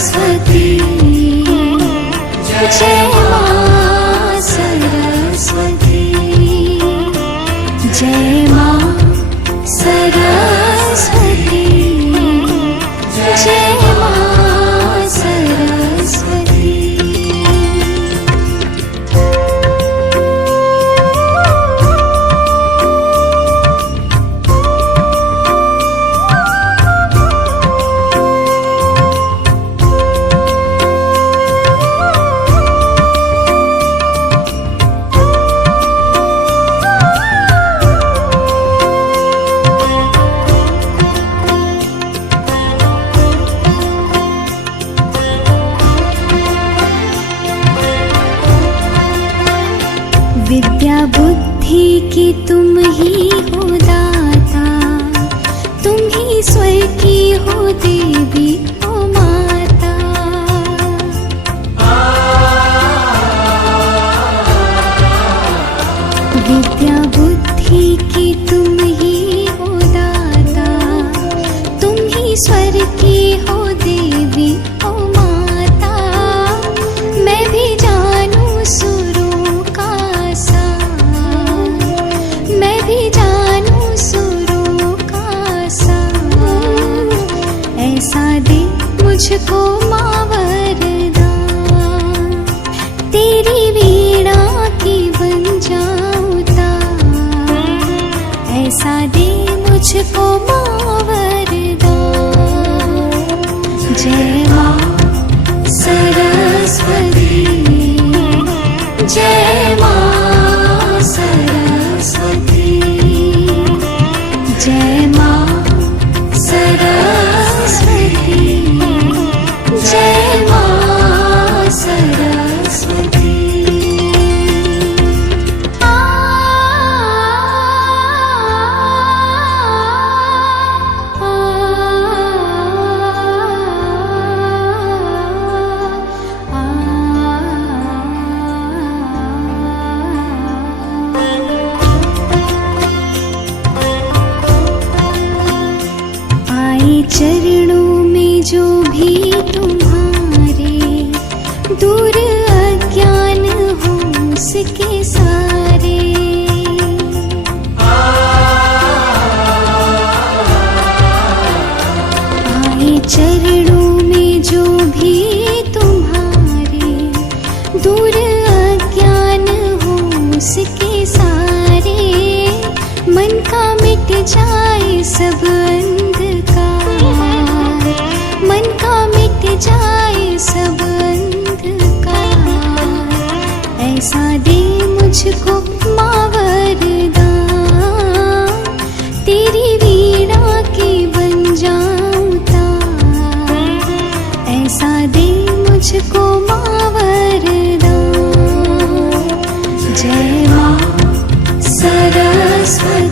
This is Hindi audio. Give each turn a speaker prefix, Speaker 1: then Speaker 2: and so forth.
Speaker 1: सरस्वती। जय माँ सरस्वती। जय माँ सरस्वती विद्या बुद्धि की तुम ही हो दाता। तुम ही स्वर की हो देवी हो माता। विद्या बुद्धि मुझको मावरदान तेरी वीणा की बन जाऊं तार ऐसा दे मुझको मावरदान जय माँ सरस्वती। जय माँ सरस्वती। जय चरणों में जो भी तुम्हारे दूर अज्ञान हो उसके सारे। चरणों में जो भी तुम्हारे दूर अज्ञान हो उसके सारे। मन का मिट जाए सब सा दे मुझको दी जय मा सरस्वती।